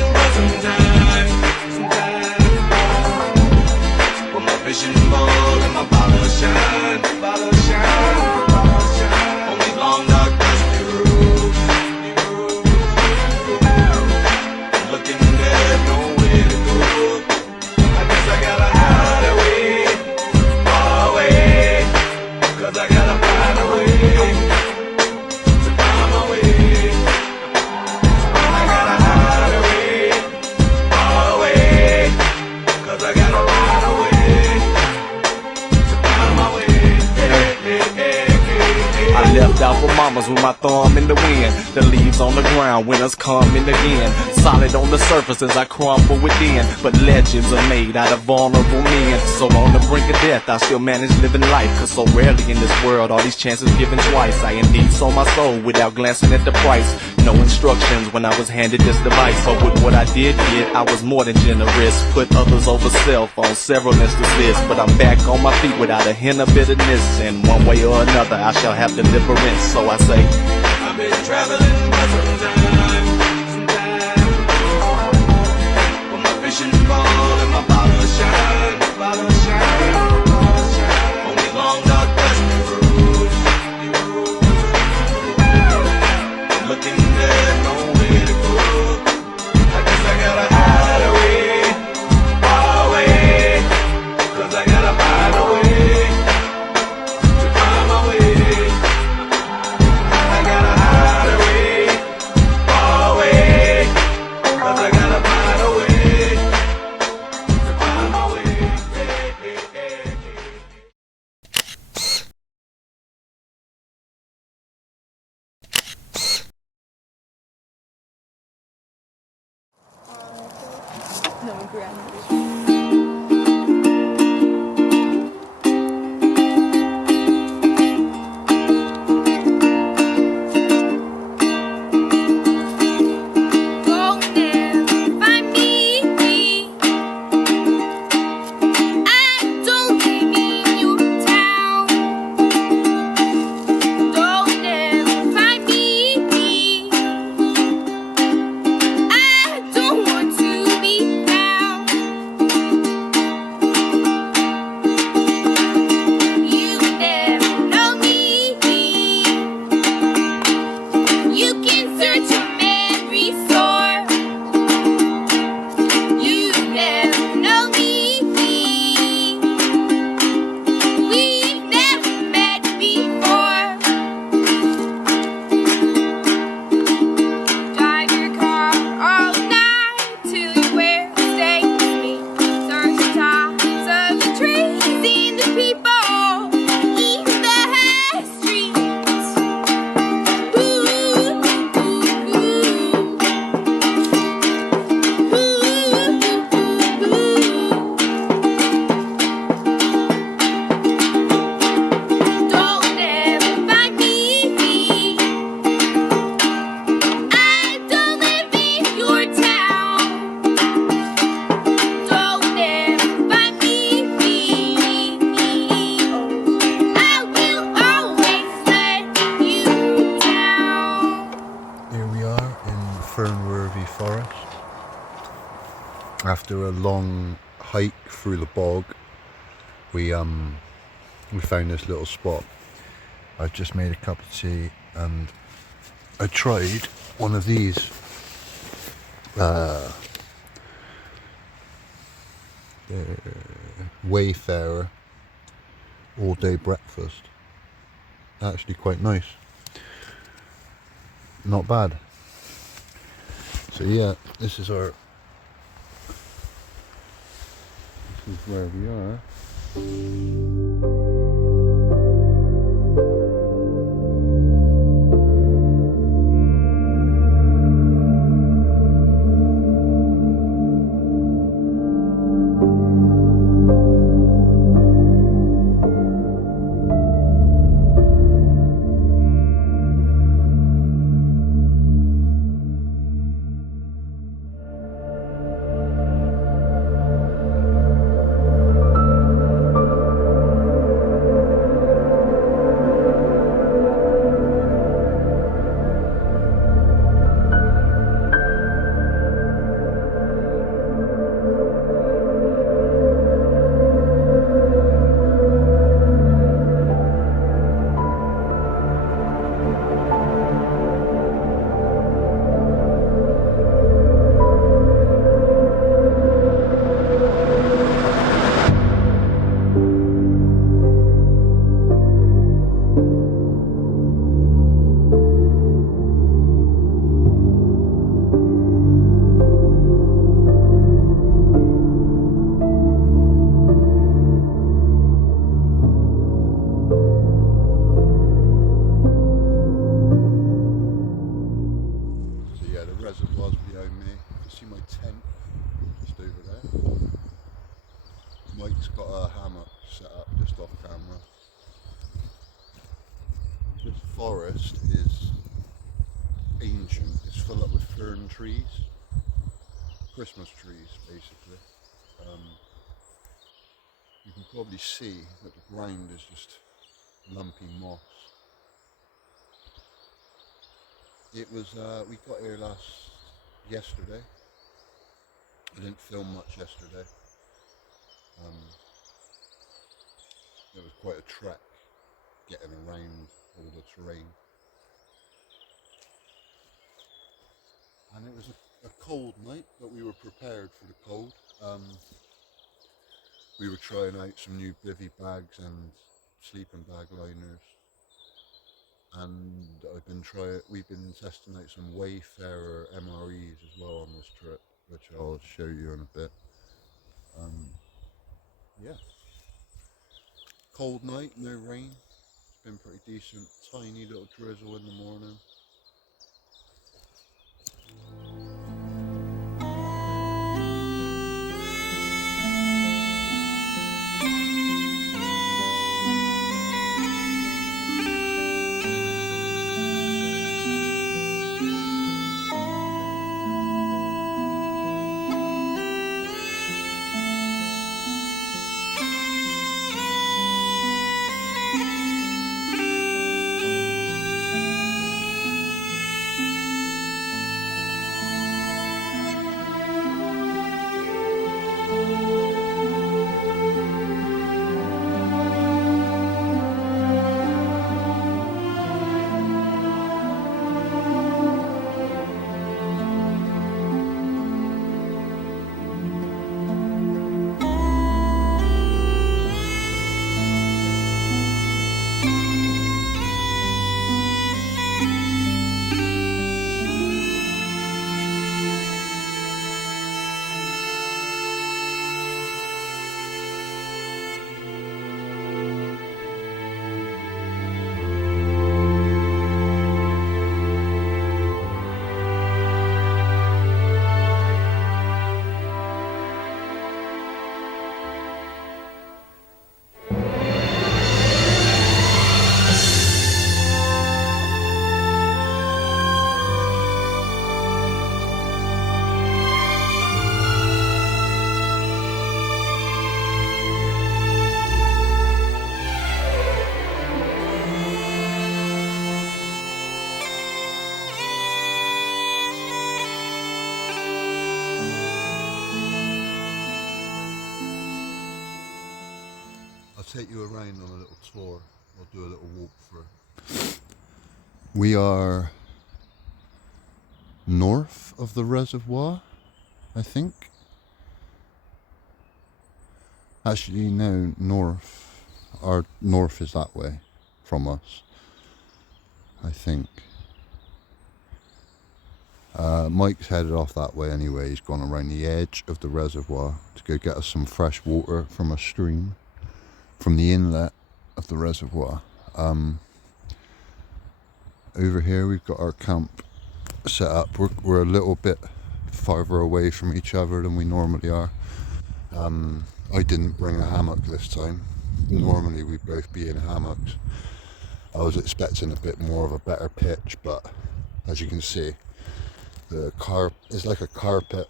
traveling, but sometimes with my vision bold and my bottle shine, bottle shine, bottle shine. On these long dark dusty roads, looking there's nowhere to go. I guess I gotta hide away, far away, 'cause I gotta find a way to find my way. I gotta hide away, far away, 'cause I gotta find a way to find my way. I left out for mamas with my thumb in the wind. The leaves on the ground, winter's coming again. Solid on the surface as I crumble within, but legends are made out of vulnerable men. So on the brink of death, I still manage living life, 'cause so rarely in this world are these chances given twice. I indeed sold my soul without glancing at the price. No instructions when I was handed this device, but with what I did get, I was more than generous. Put others over self on several instances, but I'm back on my feet without a hint of bitterness, and one way or another I shall have deliverance. So I say, I've been traveling for some time, with my vision bold and my bottle shine, bottle shine, bottle shine. On these long dark dusty roads, looking there's nowhere to go. I guess I gotta hide away, far away, 'cause I gotta find a way to find my way. I gotta hide away, far away, 'cause I gotta find a way to find my way. Fernworthy forest. After a long hike through the bog, we found this little spot. I've just made a cup of tea and I tried one of these Wayfarer all day breakfast. Actually quite nice, not bad. So yeah, this is where we are. can see my tent just over there. Mike's got a hammock set up just off camera. This forest is ancient. It's full up with fern trees, Christmas trees basically. You can probably see that the ground is just lumpy moss. It was, we got here yesterday. I didn't film much yesterday. It was quite a trek getting around all the terrain. And it was a cold night, but we were prepared for the cold. We were trying out some new bivvy bags and sleeping bag liners. And we've been testing out some Wayfarer MREs as well on this trip, which I'll show you in a bit. Yeah. Cold night, no rain. It's been pretty decent. Tiny little drizzle in the morning. I'll take you around on a little tour. I'll do a little walk through. We are north of the reservoir, I think. Actually, no, north. Our north is that way from us, I think. Mike's headed off that way anyway. He's gone around the edge of the reservoir to go get us some fresh water from a stream, from the inlet of the reservoir. Over here we've got our camp set up. We're a little bit farther away from each other than we normally are. I didn't bring a hammock this time. Normally we'd both be in hammocks. I was expecting a bit more of a better pitch, but as you can see, the is like a carpet.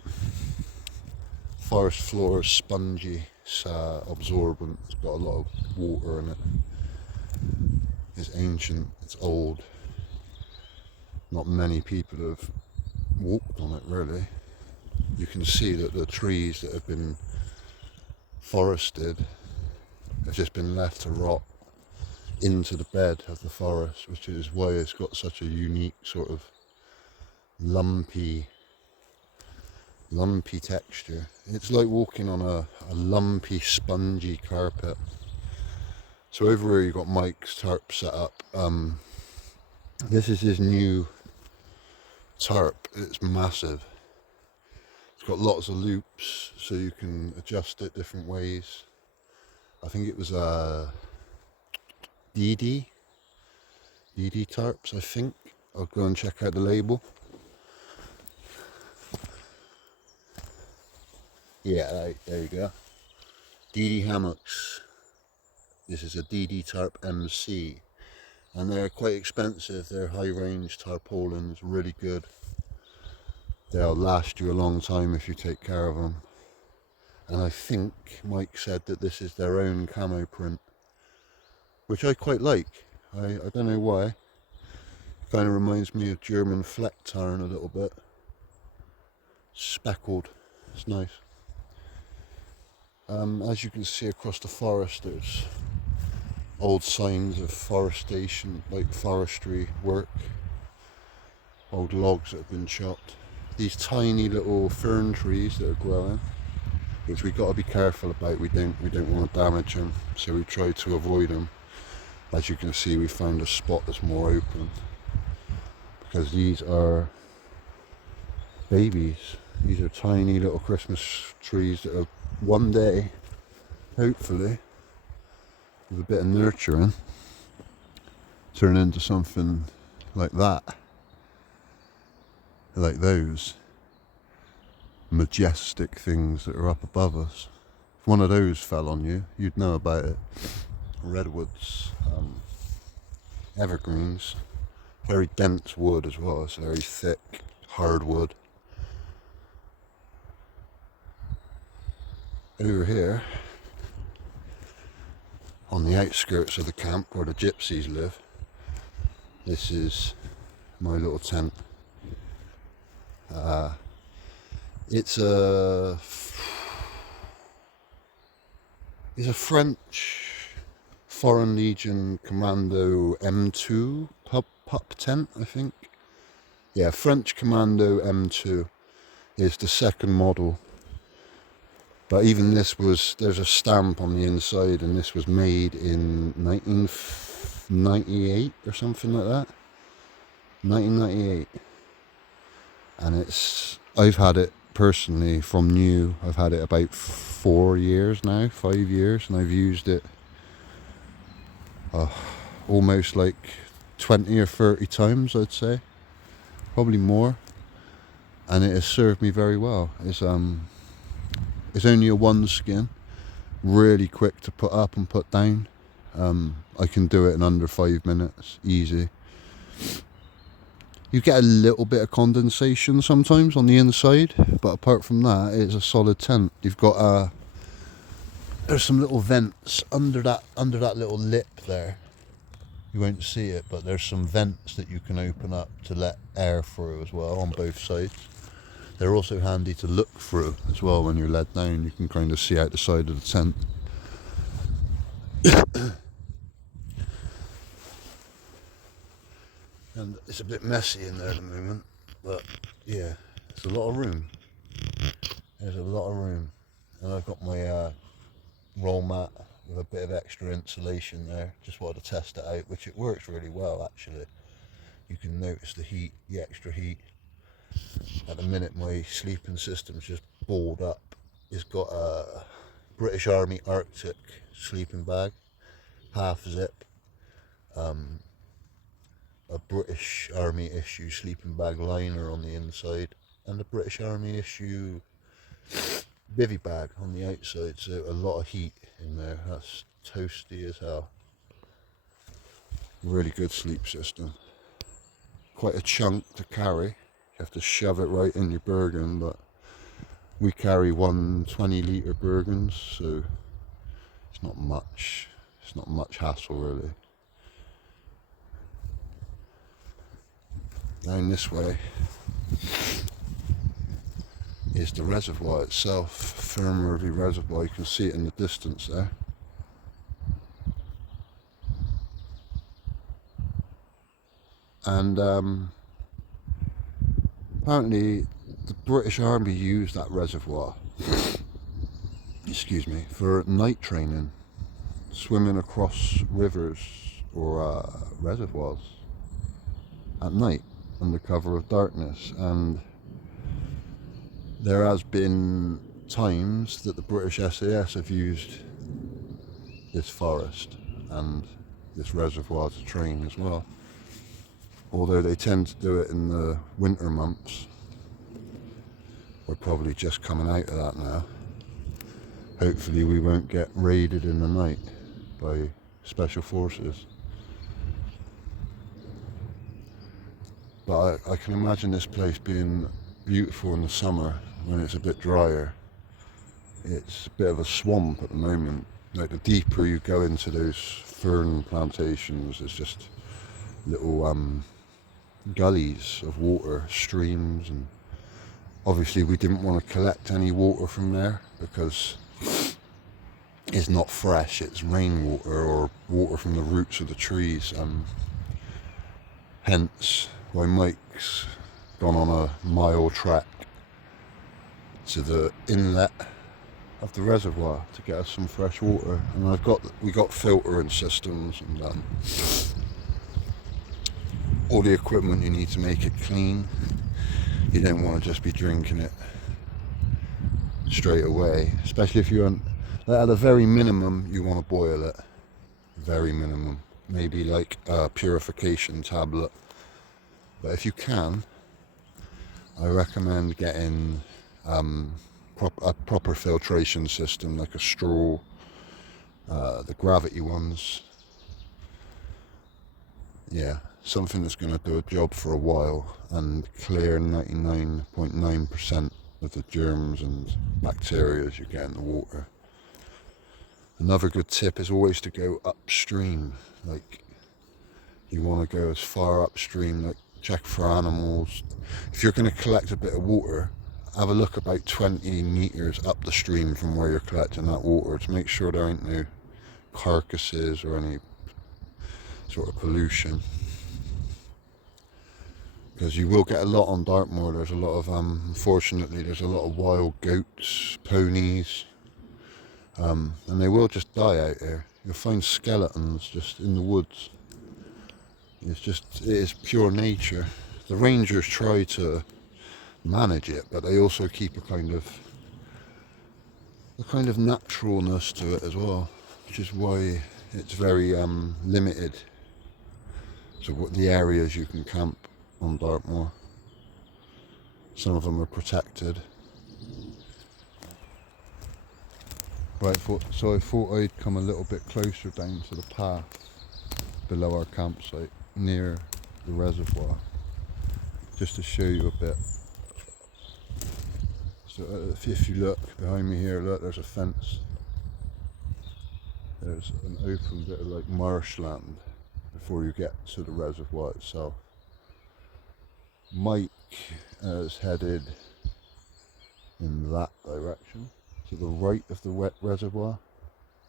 Forest floor is spongy, it's absorbent, it's got a lot of water in it. It's ancient, it's old. Not many people have walked on it really. You can see that the trees that have been forested have just been left to rot into the bed of the forest, which is why it's got such a unique sort of lumpy texture. It's like walking on a lumpy, spongy carpet. So over here you've got Mike's tarp set up. This is his new tarp. It's massive. It's got lots of loops so you can adjust it different ways. I think it was DD tarps, I think. I'll go and check out the label. Yeah, right, there you go. DD hammocks. This is a DD Tarp MC, and they're quite expensive. They're high range tarpaulins, really good. They'll last you a long time if you take care of them. And I think Mike said that this is their own camo print, which I quite like. I don't know why. Kind of reminds me of German fleck tarn a little bit. Speckled. It's nice. As you can see across the forest, there's old signs of forestation, like forestry work. Old logs that have been chopped. These tiny little fern trees that are growing, which we've got to be careful about. We don't want to damage them, so we try to avoid them. As you can see, we found a spot that's more open, because these are babies. These are tiny little Christmas trees that are one day, hopefully, with a bit of nurturing, turn into something like that, like those majestic things that are up above us. If one of those fell on you, you'd know about it. Redwoods, evergreens, very dense wood as well. It's very thick, hard wood. Over here, on the outskirts of the camp where the gypsies live, this is my little tent. It's a French Foreign Legion Commando M2 pup tent, I think. Yeah, French Commando M2 is the second model. But even this there's a stamp on the inside, and this was made in 1998 or something like that. 1998. And I've had it personally from new. I've had it about 4 years now, 5 years, and I've used it almost like 20 or 30 times, I'd say. Probably more. And it has served me very well. It's only a one skin, really quick to put up and put down. I can do it in under 5 minutes, easy. You get a little bit of condensation sometimes on the inside, but apart from that, it's a solid tent. You've got there's some little vents under that little lip there. You won't see it, but there's some vents that you can open up to let air through as well on both sides. They're also handy to look through as well when you're let down. You can kind of see out the side of the tent. And it's a bit messy in there at the moment, but yeah, it's a lot of room. There's a lot of room. And I've got my roll mat with a bit of extra insulation there. Just wanted to test it out, which it works really well actually. You can notice the heat, the extra heat. At the minute my sleeping system's just balled up. It's got a British Army Arctic sleeping bag, half zip, a British Army issue sleeping bag liner on the inside, and a British Army issue bivvy bag on the outside, so a lot of heat in there. That's toasty as hell. Really good sleep system. Quite a chunk to carry. You have to shove it right in your Bergen, but we carry 1 20-litre Bergens, so it's not much. It's not much hassle really. Down this way is the reservoir itself, Fernworthy Reservoir. You can see it in the distance there. And apparently the British Army used that reservoir, excuse me, for night training, swimming across rivers or reservoirs at night under cover of darkness. And there has been times that the British SAS have used this forest and this reservoir to train as well, although they tend to do it in the winter months. We're probably just coming out of that now. hopefully we won't get raided in the night by special forces. But I can imagine this place being beautiful in the summer when it's a bit drier. It's a bit of a swamp at the moment. Like, the deeper you go into those fern plantations, it's just little gullies of water, streams, and obviously we didn't want to collect any water from there because it's not fresh, it's rainwater or water from the roots of the trees. Hence why Mike's gone on a mile trek to the inlet of the reservoir to get us some fresh water. And we got filtering systems and all the equipment you need to make it clean. You don't want to just be drinking it straight away, especially if you're at a very minimum you want to boil it. Very minimum, maybe like a purification tablet. But if you can, I recommend getting a proper filtration system, like a straw, the gravity ones. Yeah, something that's going to do a job for a while and clear 99.9% of the germs and bacteria you get in the water. Another good tip is always to go upstream. Like, you want to go as far upstream, like check for animals. If you're going to collect a bit of water, have a look about 20 meters up the stream from where you're collecting that water to make sure there ain't no carcasses or any sort of pollution. Because you will get a lot on Dartmoor. There's a lot of, unfortunately, there's a lot of wild goats, ponies, and they will just die out there. You'll find skeletons just in the woods. It is pure nature. The rangers try to manage it, but they also keep a kind of naturalness to it as well, which is why it's very limited to what the areas you can camp on Dartmoor. Some of them are protected. Right, so I thought I'd come a little bit closer down to the path below our campsite, near the reservoir, just to show you a bit. So if you look behind me here, look, there's a fence. There's an open bit of like marshland before you get to the reservoir itself. Mike is headed in that direction, to the right of the wet reservoir.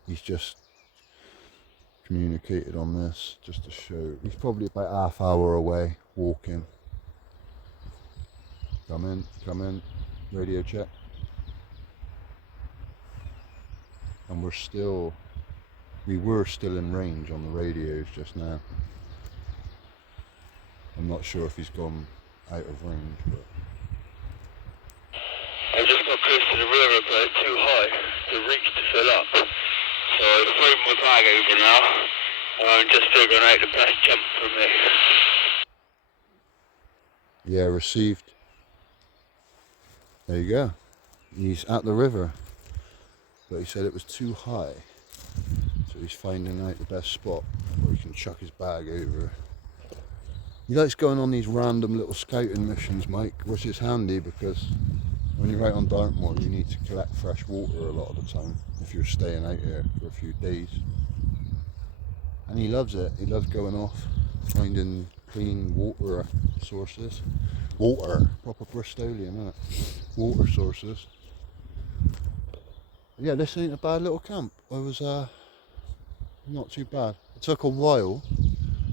He's just communicated on this just to show. He's probably about half hour away walking. Come in, radio check. And we were still in range on the radios just now. I'm not sure if he's gone out of range, but I just got close to the river, but it's too high to reach to fill up. So I've thrown my bag over now, and I'm just figuring out the best jump for me. yeah, received. There you go. He's at the river, but he said it was too high, so he's finding out the best spot where he can chuck his bag over. He likes going on these random little scouting missions, Mike, which is handy because when you're out on Dartmoor you need to collect fresh water a lot of the time if you're staying out here for a few days. And he loves it. He loves going off, finding clean water sources. Water, proper Bristolian, isn't it? Water sources. Yeah, this ain't a bad little camp. I was not too bad. It took a while.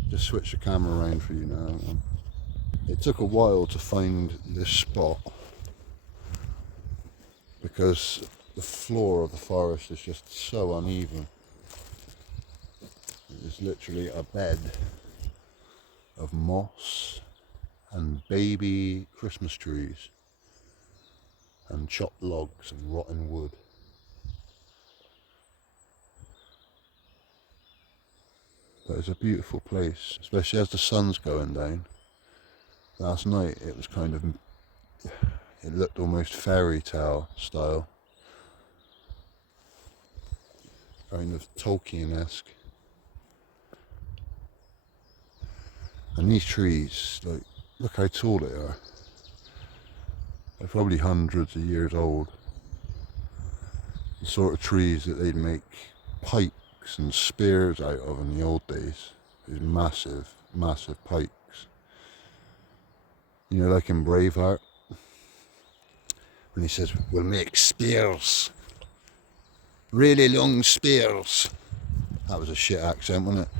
Just switch the camera around for you now. It took a while to find this spot because the floor of the forest is just so uneven. It's literally a bed of moss and baby Christmas trees and chopped logs and rotten wood. But it's a beautiful place, especially as the sun's going down. Last night it was it looked almost fairy tale style. kind of Tolkien-esque. And these trees, like, look how tall they are. They're probably hundreds of years old. The sort of trees that they'd make pikes and spears out of in the old days. These massive, massive pikes. You know, like in Braveheart, when he says, we'll make spears. Really long spears. That was a shit accent, wasn't it?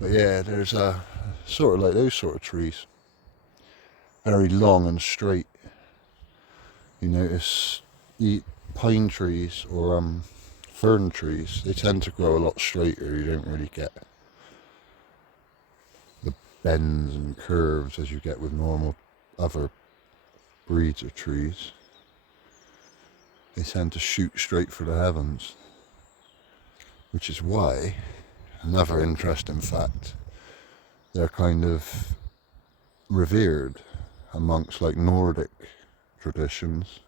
But yeah, there's a sort of like those sort of trees. Very long and straight. You notice pine trees or fern trees, they tend to grow a lot straighter. You don't really get the bends and curves as you get with normal other breeds of trees. They tend to shoot straight for the heavens, which is why, another interesting fact, they're kind of revered amongst like Nordic traditions,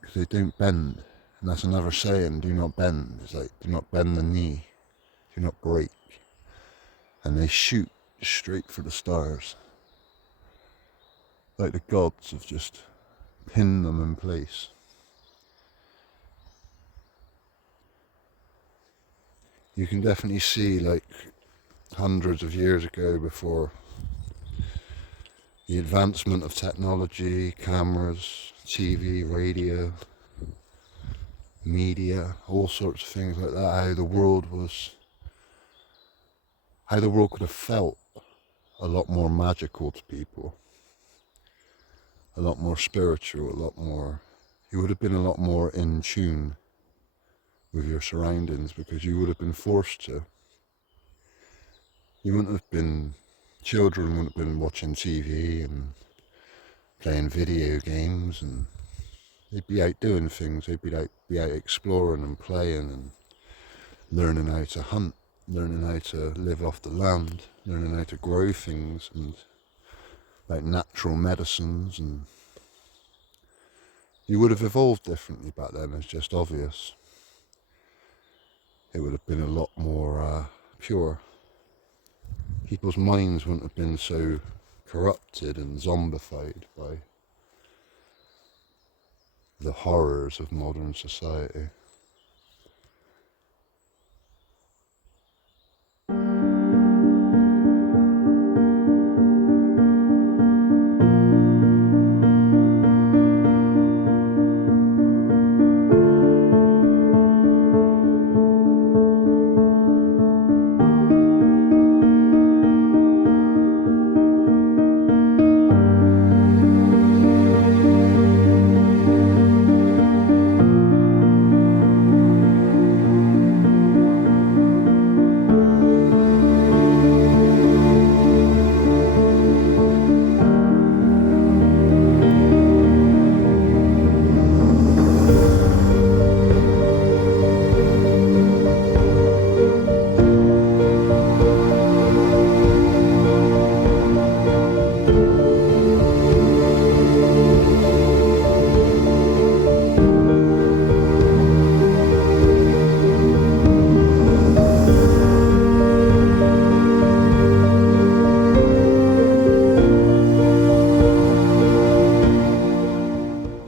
because they don't bend. And that's another saying, do not bend. It's like, do not bend the knee, do not break. And they shoot straight for the stars. Like the gods have just pinned them in place. You can definitely see, like, hundreds of years ago, before the advancement of technology, cameras, TV, radio, media, all sorts of things like that, how the world could have felt a lot more magical to people, a lot more spiritual, you would have been a lot more in tune with your surroundings, because you would have been forced to. Children wouldn't have been watching TV and playing video games, and they'd be out doing things. They'd be out exploring and playing and learning how to hunt, learning how to live off the land, learning how to grow things, and like natural medicines. And you would have evolved differently back then, it's just obvious. It would have been a lot more pure. People's minds wouldn't have been so corrupted and zombified by the horrors of modern society.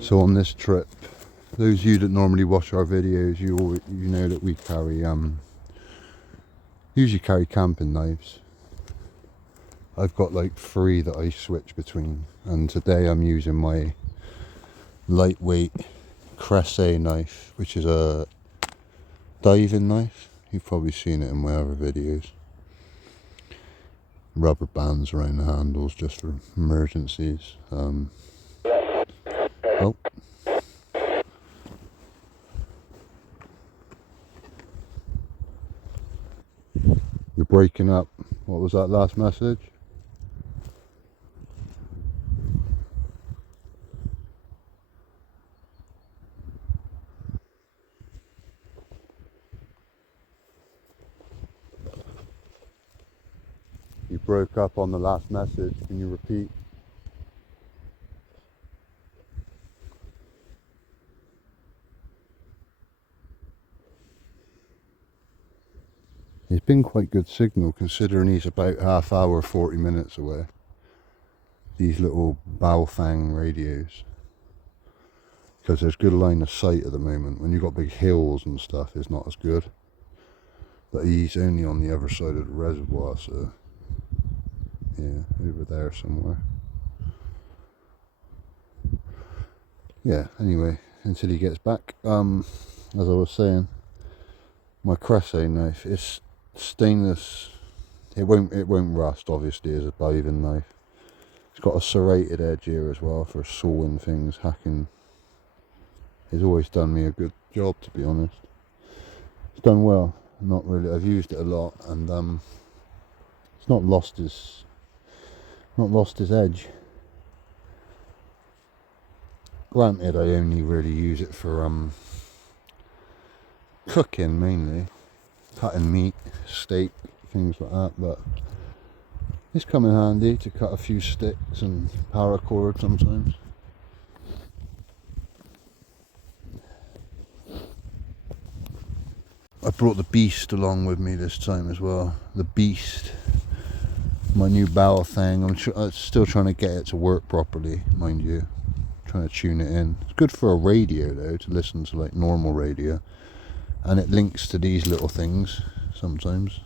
So on this trip, those of you that normally watch our videos, you know that we carry usually carry camping knives. I've got like 3 that I switch between, and today I'm using my lightweight Cressé knife, which is a diving knife. You've probably seen it in my other videos. Rubber bands around the handles just for emergencies. Oh. You're breaking up. What was that last message? You broke up on the last message. Can you repeat? It's been quite good signal considering he's about half hour, 40 minutes away. These little Baofeng radios. Because there's good line of sight at the moment. When you've got big hills and stuff, it's not as good. But he's only on the other side of the reservoir, so yeah, over there somewhere. Yeah, anyway, until he gets back, as I was saying, my crochet knife is stainless. It won't rust, obviously, as a diving knife. It's got a serrated edge here as well for sawing things, hacking. It's always done me a good job, to be honest. It's done well. Not really. I've used it a lot, and it's not lost its edge. Granted, I only really use it for cooking mainly, cutting meat, steak, things like that. But it's come in handy to cut a few sticks and paracord sometimes. I brought the Beast along with me this time as well. The Beast, my new barrel thing. I'm still trying to get it to work properly, mind you. Trying to tune it in. It's good for a radio though, to listen to like normal radio, and it links to these little things sometimes.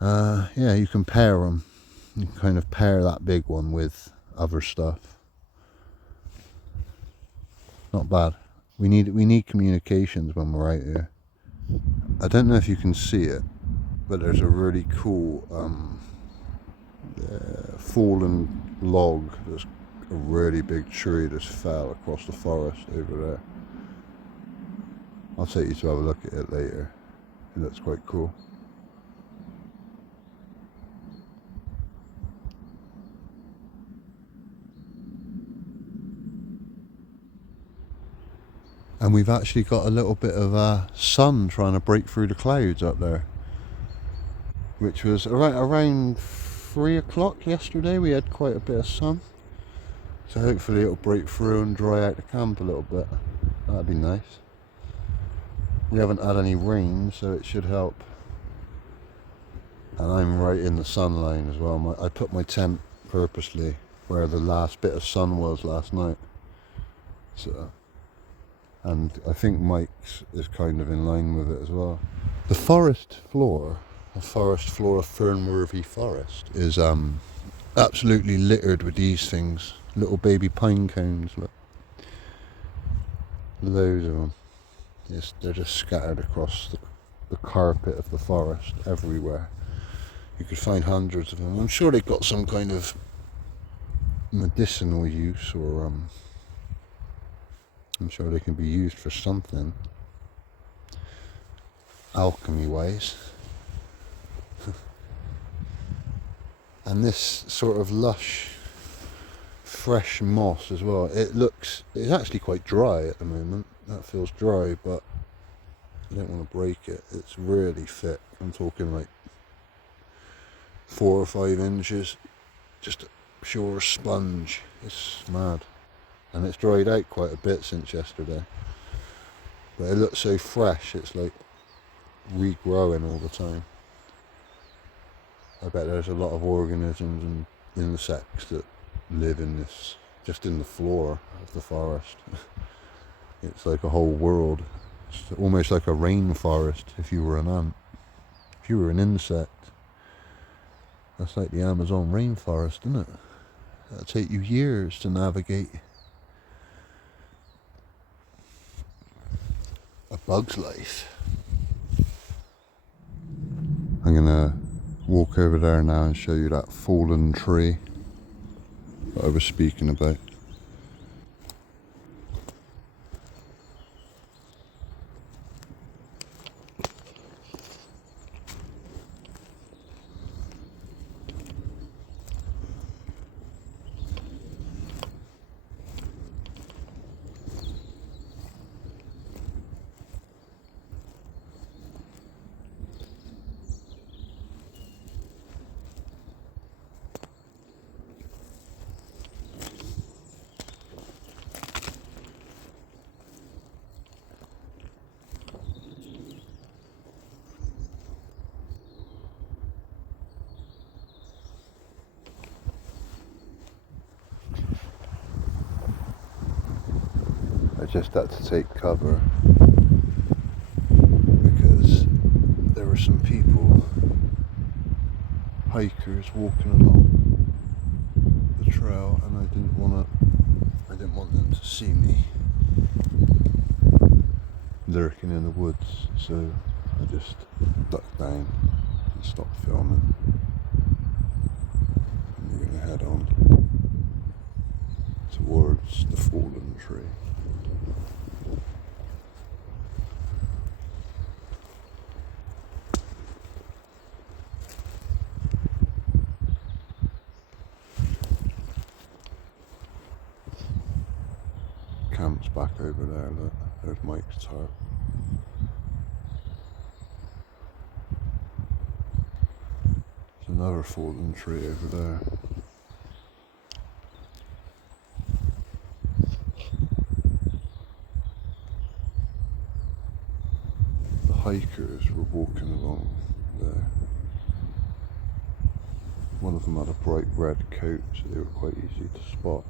Yeah, you can pair them. You can kind of pair that big one with other stuff. Not bad. We need communications when we're out here. I don't know if you can see it, but there's a really cool fallen log. There's a really big tree that's fell across the forest over there. I'll take you to have a look at it later. It looks quite cool. And we've actually got a little bit of sun trying to break through the clouds up there, which was around 3 o'clock yesterday. We had quite a bit of sun, so hopefully it'll break through and dry out the camp a little bit. That'd be nice. We haven't had any rain, so it should help. And I'm right in the sun line as well. I put my tent purposely where the last bit of sun was last night. So, and I think Mike's is kind of in line with it as well. The forest floor of Fernworthy Forest is absolutely littered with these things. Little baby pine cones, look. Loads of them. They're just scattered across the carpet of the forest everywhere. You could find hundreds of them. I'm sure they've got some kind of medicinal use, or I'm sure they can be used for something, alchemy wise. And this sort of lush, fresh moss as well. It's actually quite dry at the moment. That feels dry, but I don't want to break it. It's really thick. I'm talking like 4 or 5 inches. Just a pure sponge. It's mad. And it's dried out quite a bit since yesterday. But it looks so fresh, it's like regrowing all the time. I bet there's a lot of organisms and insects that live in this, just in the floor of the forest. It's like a whole world. It's almost like a rainforest if you were an ant. If you were an insect, that's like the Amazon rainforest, isn't it? That'll take you years to navigate. A bug's life. I'm gonna walk over there now and show you that fallen tree that I was speaking about. I just had to take cover because there were some people, hikers, walking along the trail, and I didn't want them to see me lurking in the woods, so I just ducked down and stopped filming. And we're going to head on towards the fallen tree. Camp's back over there, look, there's Mike's tarp. There's another fallen tree over there. The hikers were walking along there. One of them had a bright red coat, so they were quite easy to spot.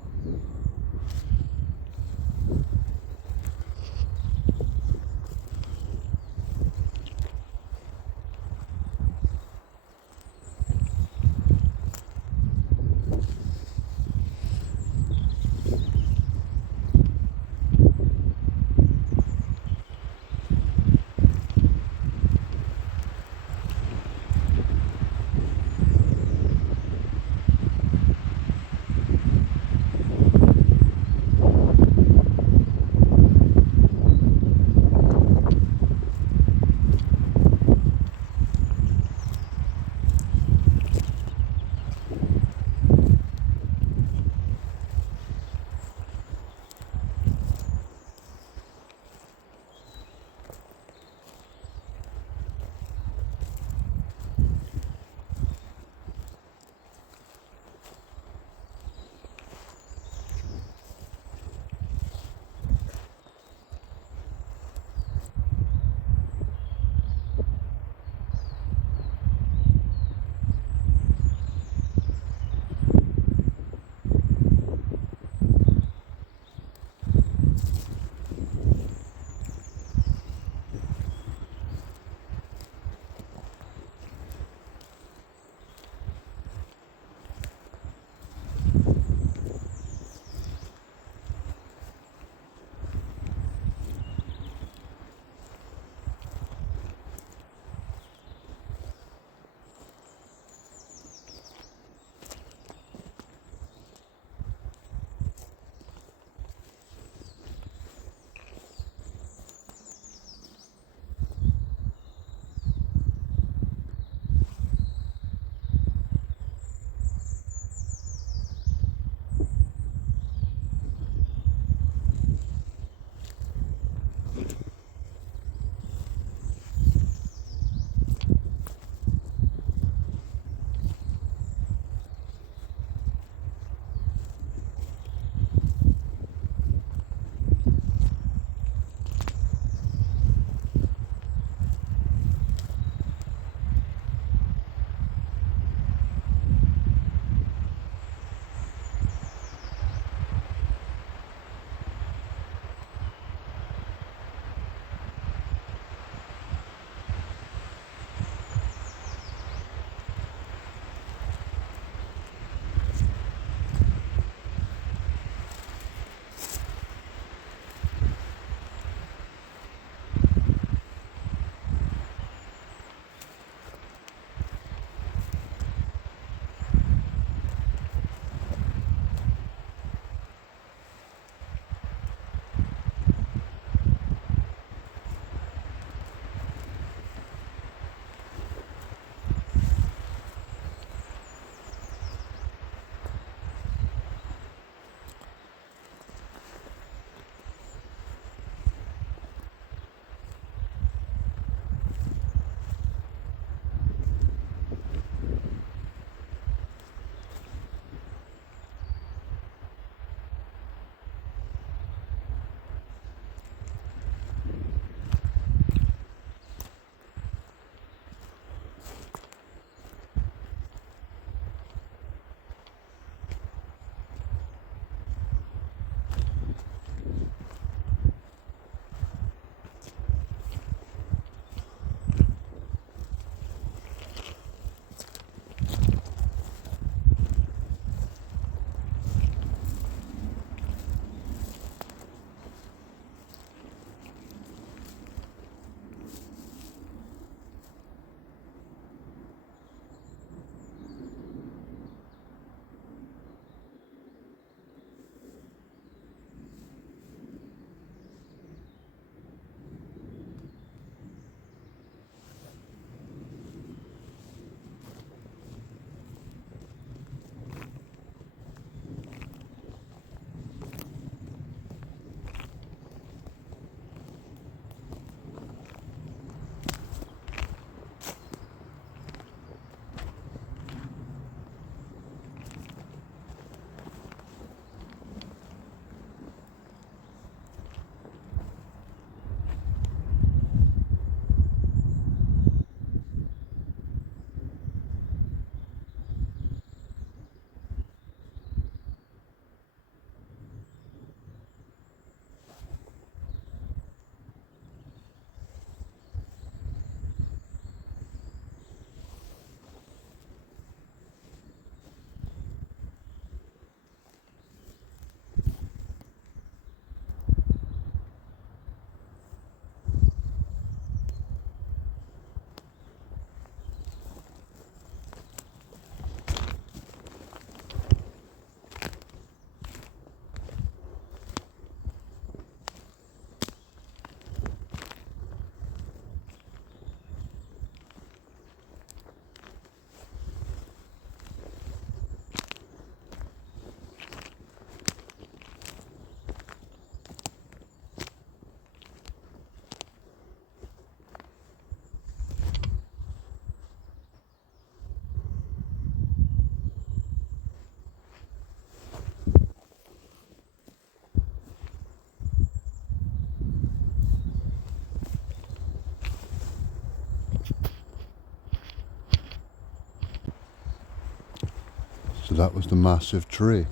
that was the massive tree.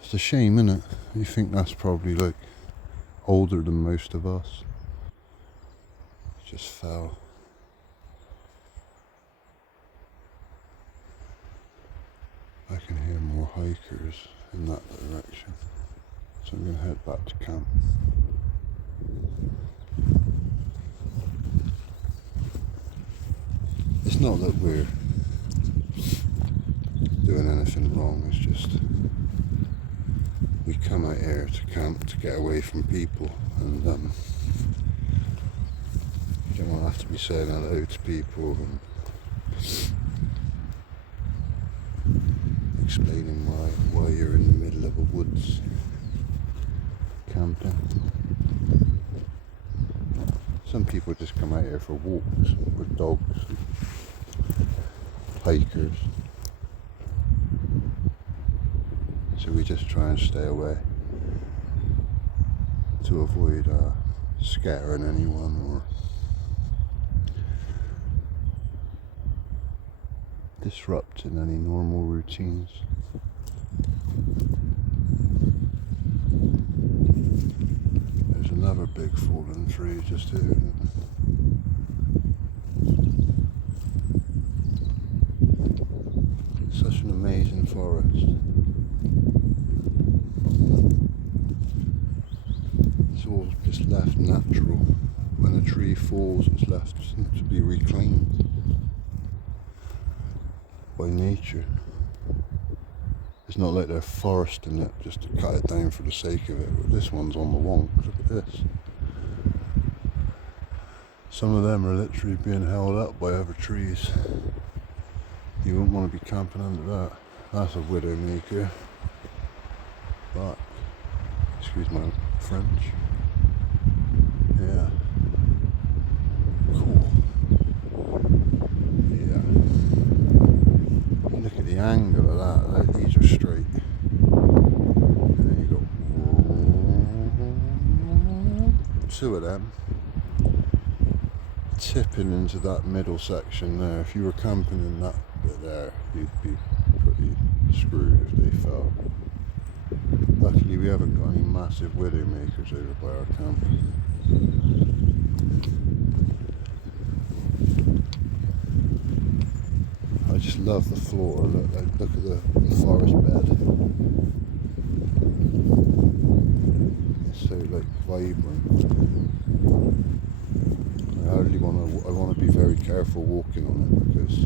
It's a shame, isn't it? You think that's probably like older than most of us. It just fell. I can hear more hikers in that direction, so I'm going to head back to camp. It's not that we're doing anything wrong, it's just we come out here to camp to get away from people, and you don't want to have to be saying hello to people and explaining why you're in the middle of the woods camping. Some people just come out here for walks with dogs, hikers. So we just try and stay away to avoid scattering anyone or disrupting any normal routines. There's another big fallen tree just here. It's such an amazing forest. It's all just left natural. When a tree falls, it's left to be reclaimed by nature. It's not like they're foresting it just to cut it down for the sake of it, but this one's on the wonk. Look at this. Some of them are literally being held up by other trees. You wouldn't want to be camping under that. That's a widowmaker. But, excuse my French. Yeah. Cool. Yeah. Look at the angle of that. Like, these are straight. And then you got two of them tipping into that middle section there. If you were camping in that bit there, you'd be pretty screwed if they fell. Luckily we haven't got any massive widowmakers over by our camp. I just love the floor. Look at the forest bed. It's so like vibrant. I want to be very careful walking on it because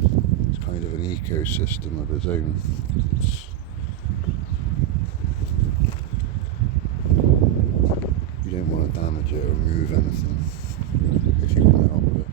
it's kind of an ecosystem of its own. You don't want to damage it or move anything if you can help it.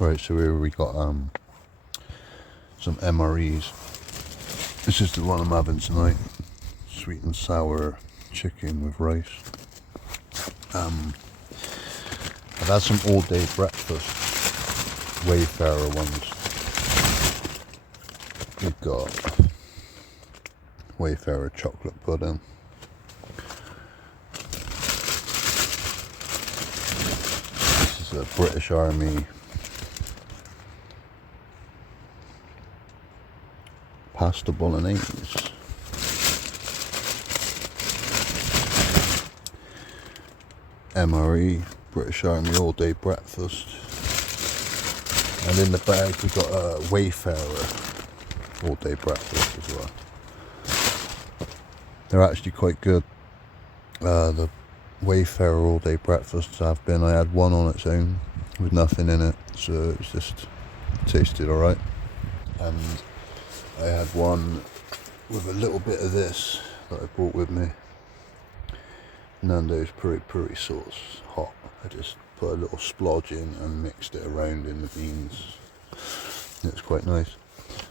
Right, so here we got some MREs. This is the one I'm having tonight. Sweet and sour chicken with rice. I've had some all day breakfast Wayfarer ones. We've got Wayfarer chocolate pudding. This is a British Army pasta bolognese. MRE, British Army all day breakfast. And in the bag we got a Wayfarer all day breakfast as well. They're actually quite good. The Wayfarer all day breakfasts have been. I had one on its own with nothing in it, so it was just tasted alright. And I had one with a little bit of this that I brought with me. Nando's peri peri sauce, hot. I just put a little splodge in and mixed it around in the beans. It's quite nice.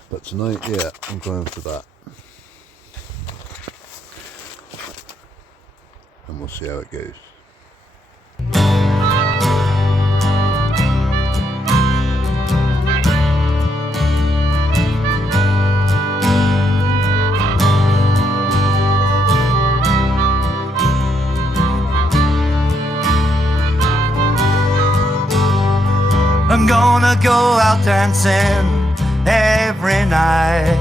But tonight, yeah, I'm going for that. And we'll see how it goes. I'm gonna go out dancing every night.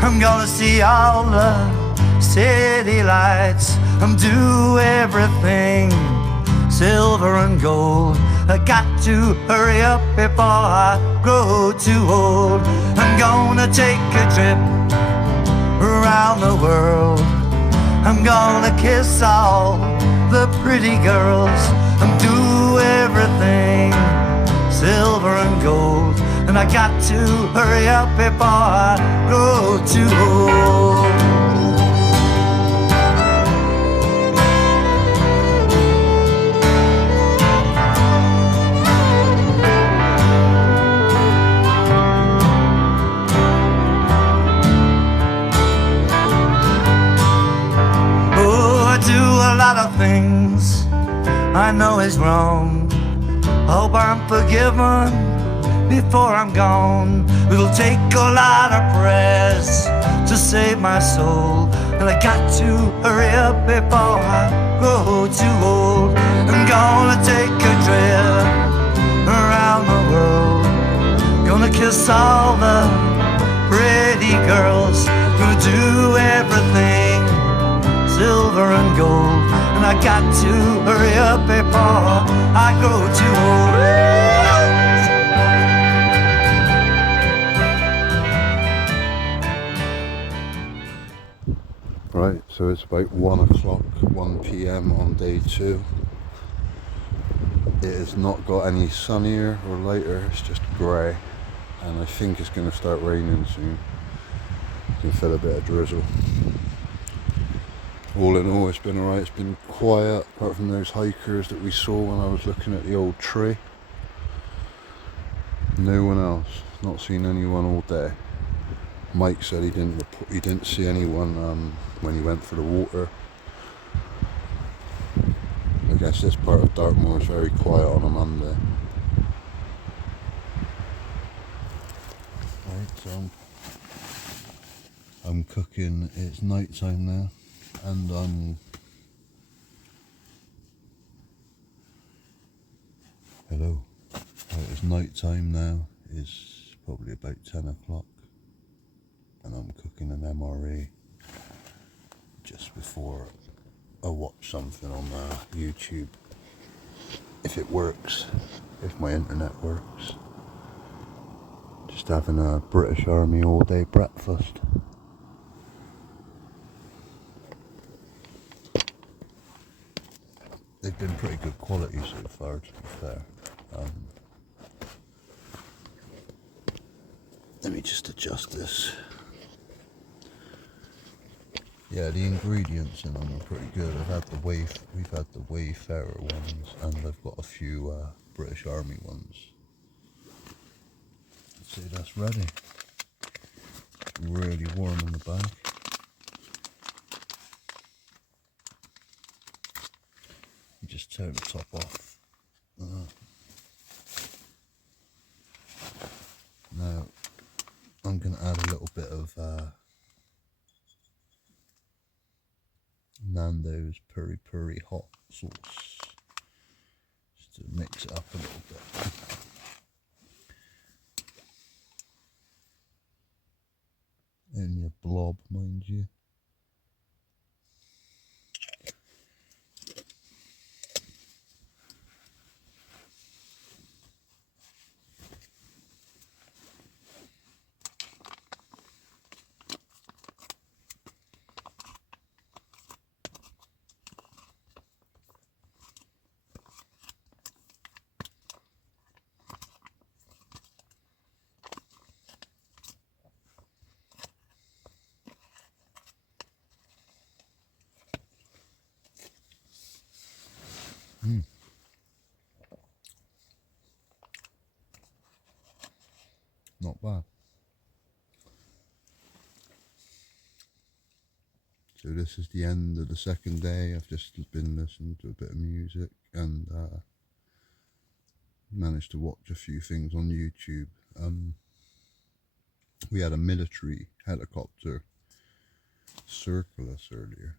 I'm gonna see all the city lights. I'm do everything silver and gold. I got to hurry up before I grow too old. I'm gonna take a trip around the world. I'm gonna kiss all the pretty girls. I'm do everything silver and gold, and I got to hurry up before I grow too old. Oh, I do a lot of things I know is wrong. Hope I'm forgiven before I'm gone. It'll take a lot of prayers to save my soul, and I got to hurry up before I grow too old. I'm gonna take a trip around the world. Gonna kiss all the pretty girls. Gonna do everything silver and gold, and I got to hurry up before I grow too old. Right, so it's about 1 o'clock, 1 p.m. on day 2. It has not got any sunnier or lighter, it's just grey, and I think it's going to start raining soon. You can feel a bit of drizzle. All in all, it's been alright. It's been quiet, apart from those hikers that we saw when I was looking at the old tree. No one else. Not seen anyone all day. Mike said he didn't see anyone when he went for the water. I guess this part of Dartmoor is very quiet on a Monday. Right, so I'm cooking. It's night time now. And hello. Right, it's night time now. It's probably about 10 o'clock, and I'm cooking an MRE just before I watch something on YouTube. If it works, if my internet works. Just having a British Army all day breakfast. They've been pretty good quality so far, to be fair. Let me just adjust this. Yeah, the ingredients in them are pretty good. We've had the Wayfarer ones, and I've got a few British Army ones. Let's see, that's ready. It's really warm in the bag. Just turn the top off. Now I'm going to add a little bit of Nando's peri peri hot sauce just to mix it up a little bit. Only a blob, mind you. this is the end of the second day. I've just been listening to a bit of music and managed to watch a few things on YouTube. We had a military helicopter circle us earlier.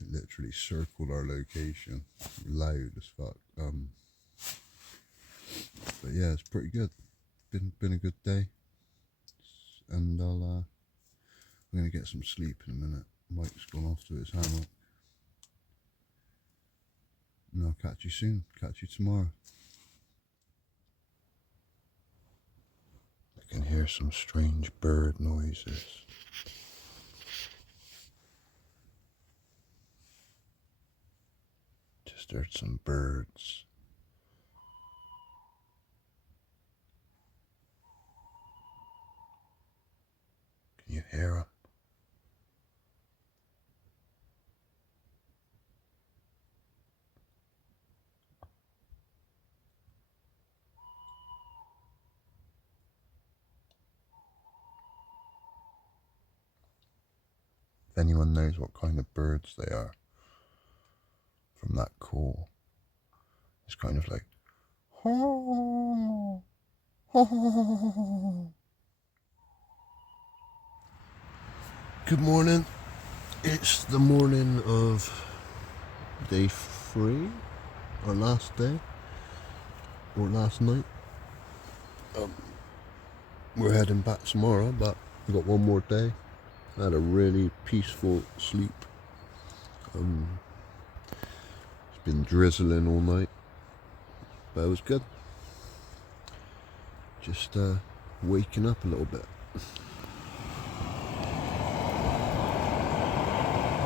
It literally circled our location, loud as fuck. But yeah, it's pretty good. Been a good day, and I'm gonna get some sleep in a minute. Mike's gone off to his hammock, and I'll catch you soon. Catch you tomorrow. I can hear some strange bird noises. Just heard some birds. Can you hear them? If anyone knows what kind of birds they are from that call, it's kind of like Good morning. It's the morning of day 3, or last day, or last night. We're heading back tomorrow, but we've got one more day. I had a really peaceful sleep. It's been drizzling all night, but it was good. Just waking up a little bit.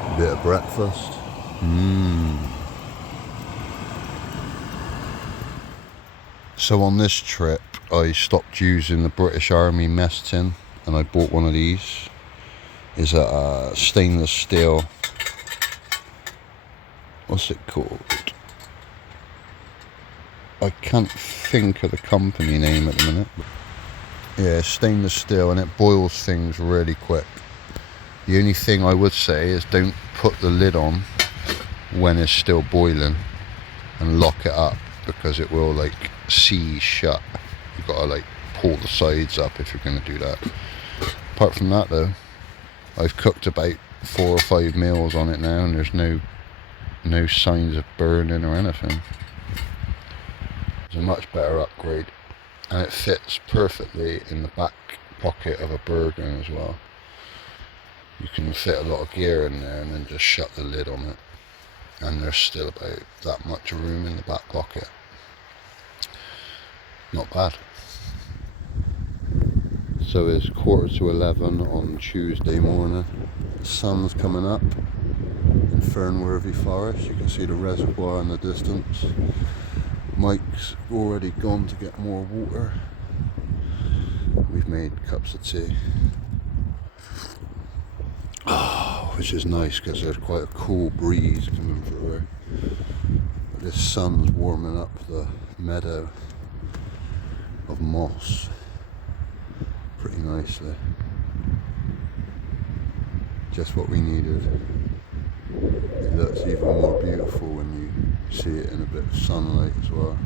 A bit of breakfast. So on this trip, I stopped using the British Army mess tin, and I bought one of these. It's a stainless steel. What's it called? I can't think of the company name at the minute. Yeah, stainless steel, and it boils things really quick. The only thing I would say is don't put the lid on when it's still boiling and lock it up, because it will like seize shut. You've got to like pull the sides up if you're going to do that. Apart from that though, I've cooked about 4 or 5 meals on it now, and there's no signs of burning or anything. It's a much better upgrade, and it fits perfectly in the back pocket of a Bergen as well. You can fit a lot of gear in there and then just shut the lid on it, and there's still about that much room in the back pocket. Not bad. So it's 11:15 on Tuesday morning. The sun's coming up in Fernworthy Forest. You can see the reservoir in the distance. Mike's already gone to get more water. We've made cups of tea. Which is nice because there's quite a cool breeze coming through here. But this sun's warming up the meadow of moss pretty nicely. Just what we needed. It looks even more beautiful when you see it in a bit of sunlight as well.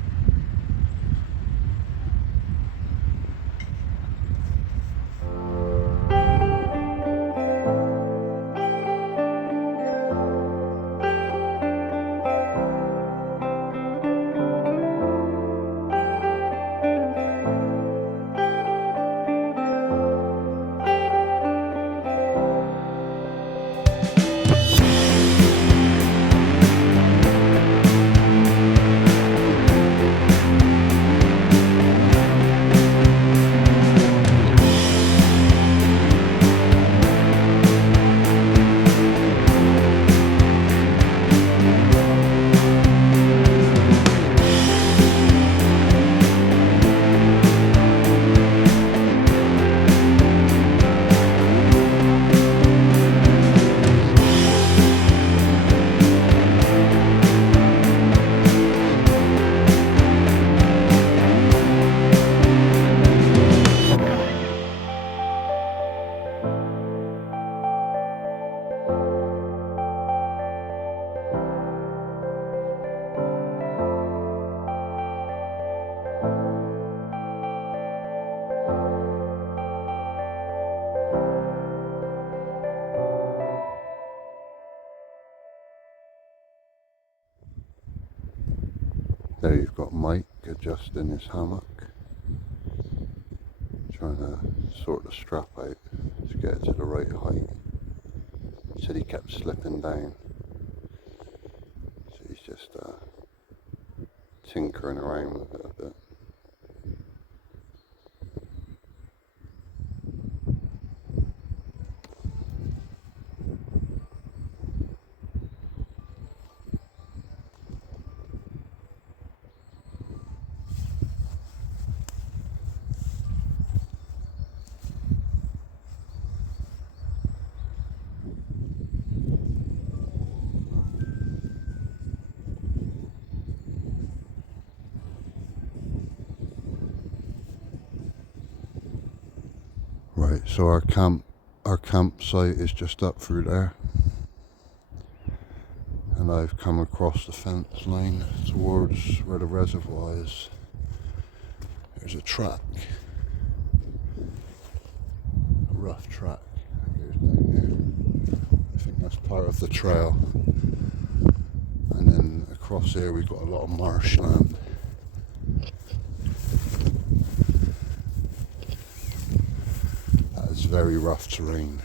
There you've got Mike adjusting his hammock, trying to sort the strap out to get it to the right height. He said he kept slipping down, so he's just tinkering around with it a bit. Right, so our campsite is just up through there, and I've come across the fence line towards where the reservoir is. There's a track, a rough track that goes down there. I think that's part of the trail, and then across here we've got a lot of marshland. It's very rough terrain.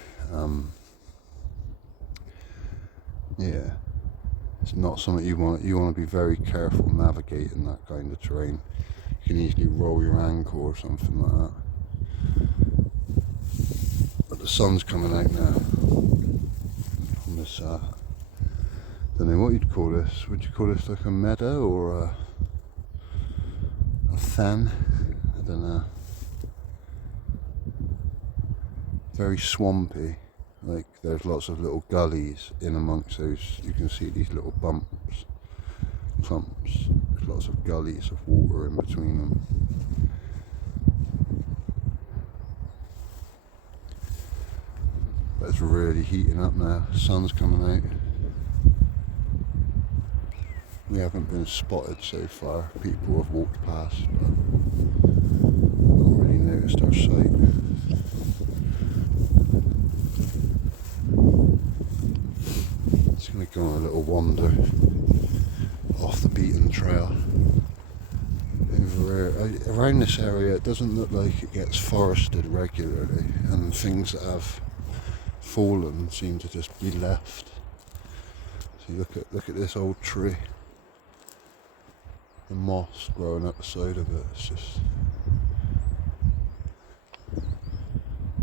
Yeah, it's not something you want to be very careful navigating that kind of terrain. You can easily roll your ankle or something like that. But the sun's coming out now on this, don't know what you'd call this. Would you call this like a meadow or a fen? I don't know. Very swampy, like there's lots of little gullies in amongst those. You can see these little clumps. There's lots of gullies of water in between them. But it's really heating up now. The sun's coming out. We haven't been spotted so far. People have walked past, but not really noticed our sight. Just going to go on a little wander off the beaten trail. Around this area it doesn't look like it gets forested regularly, and things that have fallen seem to just be left. So look at this old tree. The moss growing up the side of it, it's just,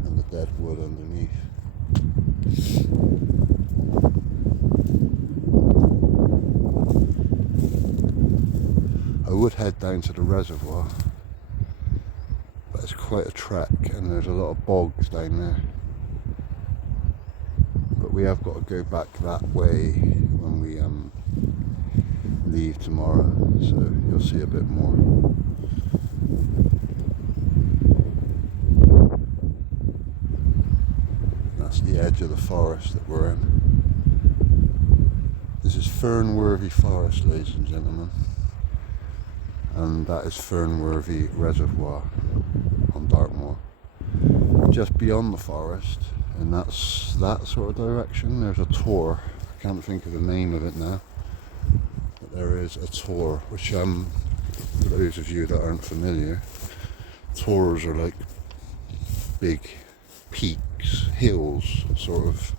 and the dead wood underneath. I would head down to the reservoir, but it's quite a trek and there's a lot of bogs down there. But we have got to go back that way when we leave tomorrow, so you'll see a bit more. That's the edge of the forest that we're in. This is Fernworthy Forest, ladies and gentlemen, and that is Fernworthy Reservoir on Dartmoor. Just beyond the forest, and that's that sort of direction, there's a tor. I can't think of the name of it now, but there is a tor, which for those of you that aren't familiar, tors are like big peaks, hills, sort of,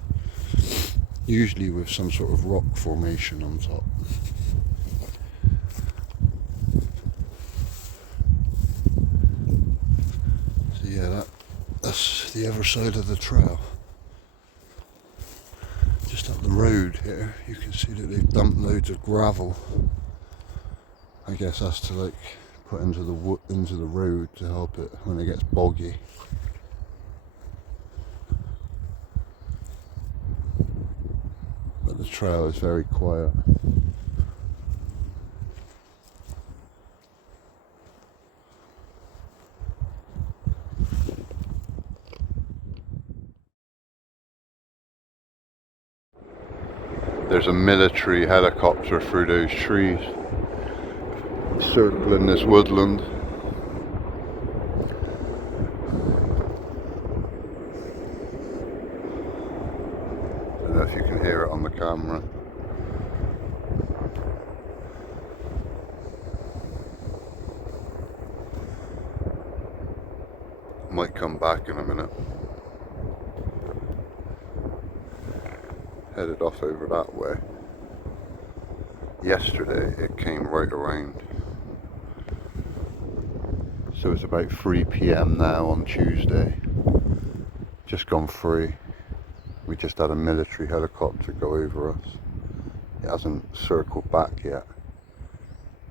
usually with some sort of rock formation on top. So yeah, that's the other side of the trail. Just up the road here, you can see that they've dumped loads of gravel. I guess that's to like put into the road to help it when it gets boggy. But the trail is very quiet. There's a military helicopter through those trees, circling this woodland. I don't know if you can hear it on the camera. Might come back in a minute. Headed off over that way. Yesterday it came right around. So it's about 3 PM now on Tuesday. Just gone 3. We just had a military helicopter go over us. It hasn't circled back yet,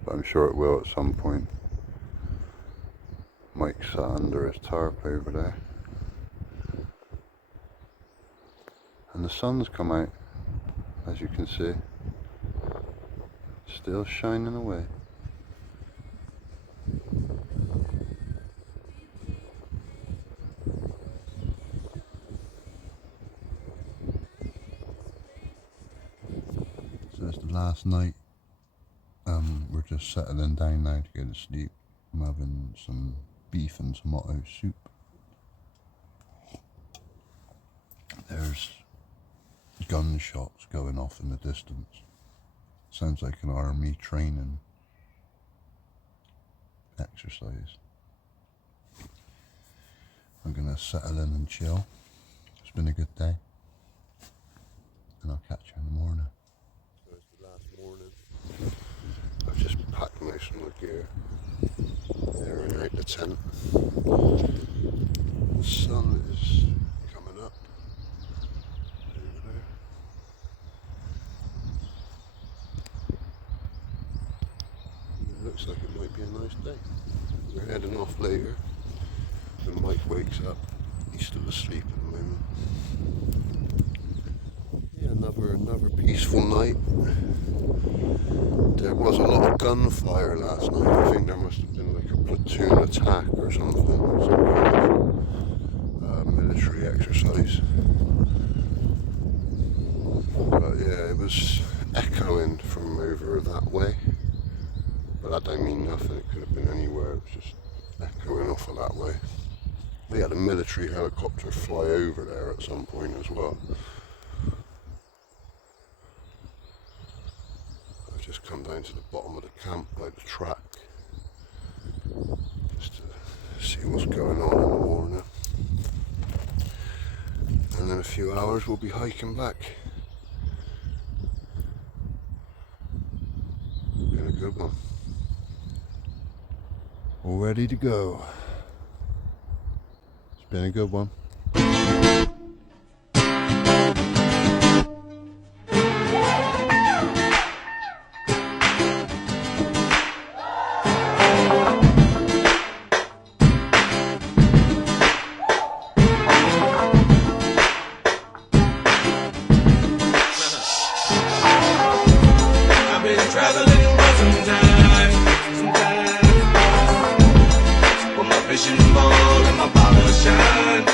but I'm sure it will at some point. Mike's sat under his tarp over there. And the sun's come out, as you can see. Still shining away. So it's the last night. We're just settling down now to go to sleep. I'm having some beef and tomato soup. There's gunshots going off in the distance. Sounds like an army training exercise. I'm gonna settle in and chill. It's been a good day. And I'll catch you in the morning. So it's the last morning. I've just packed most of my gear. Airing out the tent. The sun is coming up over there. It looks like it might be a nice day. We're heading off later. When Mike wakes up, he's still asleep at the moment. Yeah, another peaceful night. There was a lot of gunfire last night. I think there must have been like a platoon attack or something, some kind of military exercise. But yeah, it was echoing from over that way. But that don't mean nothing, it could have been anywhere, it was just echoing off of that way. They had a military helicopter fly over there at some point as well. I've just come down to the bottom of the camp, like the track, just to see what's going on in the morning. And in a few hours we'll be hiking back. Been a good one. All ready to go. It's been a good one. I've been traveling for some time. With my fishing pole and my bottle shine.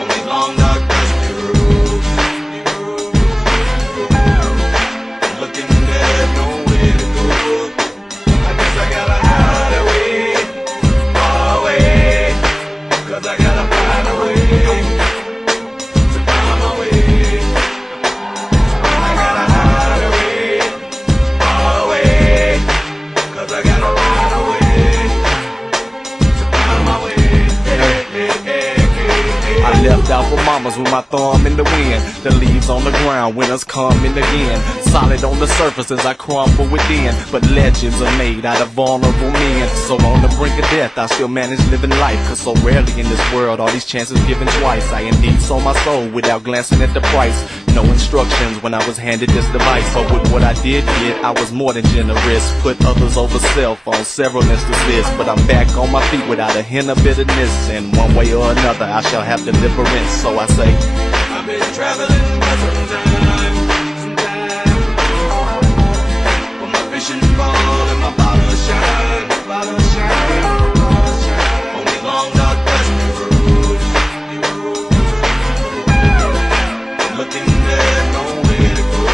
On these long dark dusty roads. Looking there's nowhere to go. I guess I gotta hide away, far away. 'Cause I gotta find a way to find my way. I gotta hide away, far away. 'Cause I gotta find a way to find my way. I left out for mamas with my thumb in the wind. The leaves on the ground, winter's coming again. Solid on the surface as I crumble within. But legends are made out of vulnerable men. So on the brink of death, I still manage living life. Cause so rarely in this world are these chances given twice. I indeed sold my soul without glancing at the price. No instructions when I was handed this device. But with what I did get, I was more than generous. Put others over self on several instances. But I'm back on my feet without a hint of bitterness. And one way or another, I shall have deliverance. So I say, I've been traveling for some time. With my fishing pole and my bottle shine. On these long dark dusty roads. Looking there's nowhere to go.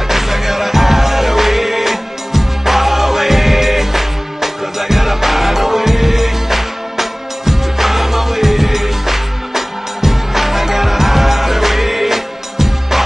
I guess I gotta hide away, far away. 'Cause I gotta find a way to find my way. I gotta hide away, far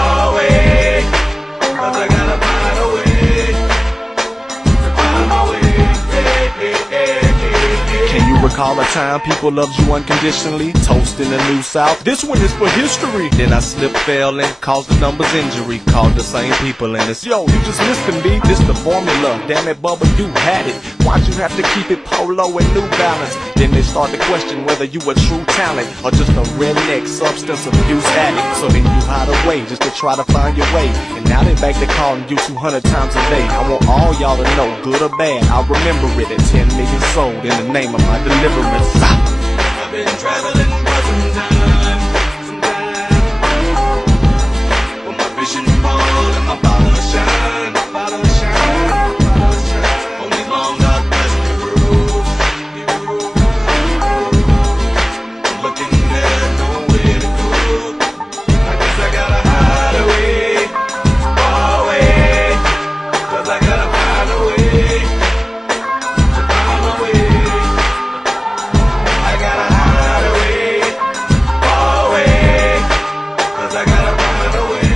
all the time people loved you unconditionally, toasting the new South. This one is for history. Then I slipped, fell, and caused the numbers injury. Called the same people and it's, yo, you just missed me, B. This the formula. Damn it, Bubba, you had it. Why'd you have to keep it polo and New Balance? Then they start to question whether you a true talent or just a redneck substance abuse addict. So then you hide away just to try to find your way. And now they back to calling you 200 times a day. I want all y'all to know, good or bad, I'll remember it at 10 million sold in the name of my deliverance. I've been traveling for some time, but my vision bold and my bottle of shine, on these long dark dusty roads. I'm looking at nowhere to go. I guess I gotta hide away, far away, 'cause I gotta find a way to find my way. I gotta hide away, far away, 'cause I gotta find a way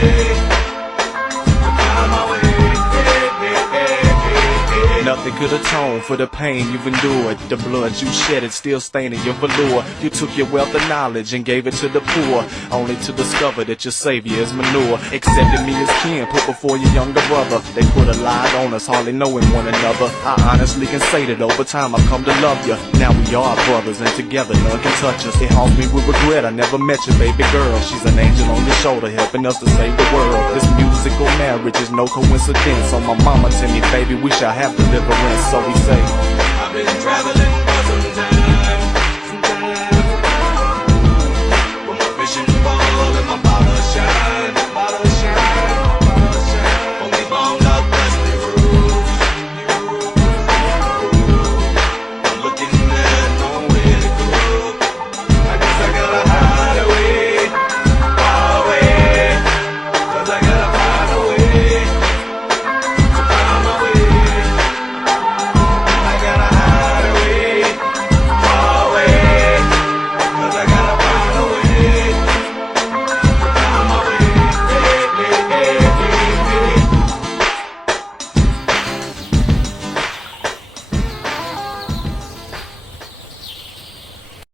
to find my way. Nothing could atone for the pain you've endured. The blood you shed, it's still staining your velour. You took your wealth of knowledge and gave it to the poor, only to discover that your savior is manure. Accepted me as kin, put before your younger brother. They put a lie on us, hardly knowing one another. I honestly can say that over time I've come to love you. Now we are brothers and together none can touch us. It haunts me with regret, I never met your baby girl. She's an angel on your shoulder helping us to save the world. This musical marriage is no coincidence. On my mama tell me, baby, we shall have deliverance. So we say, I've been traveling